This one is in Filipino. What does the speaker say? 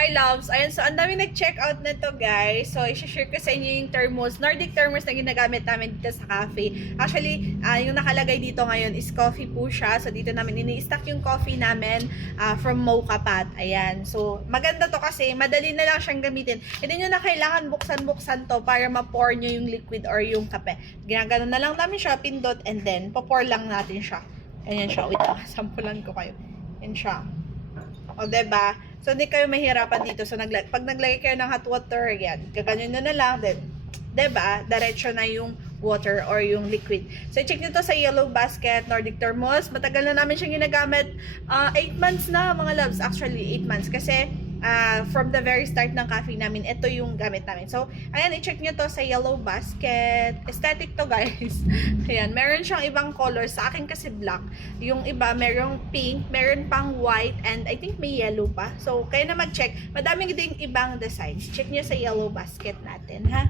Hi loves! Ayun, so ang dami nag-check out na to guys. So, i-share ko sa inyo yung thermos, Nordic thermos na ginagamit namin dito sa cafe. Actually, yung nakalagay dito ngayon is coffee po siya. So, dito namin ini-stack yung coffee namin from Mocha Pot. Ayan. So, maganda to kasi madali na lang siyang gamitin. Hindi nyo na kailangan buksan-buksan to para ma-pour nyo yung liquid or yung kape. Ginagano na lang namin siya, pindot, and then pa-pour lang natin siya. Ayan siya. Wait lang, sampulan ko kayo. Ayan siya. O, diba? So, hindi kayo mahirapan dito. So, pag naglagay kayo ng hot water, yan, gaganyan na lang, then, diba? Diretso na yung water or yung liquid. So, check nyo to sa Yellow Basket, Nordic Thermos. Matagal na namin siyang ginagamit. 8 months na, mga loves. Actually, 8 months. Kasi, from the very start ng cafe namin, ito yung gamit namin. So, ayan, i-check nyo to sa Yellow Basket. Aesthetic to, guys. Ayan, meron siyang ibang colors. Sa akin kasi black. Yung iba, merong pink, meron pang white, and I think may yellow pa. So, kayo na mag-check. Madaming ding ibang designs. Check nyo sa Yellow Basket natin, ha?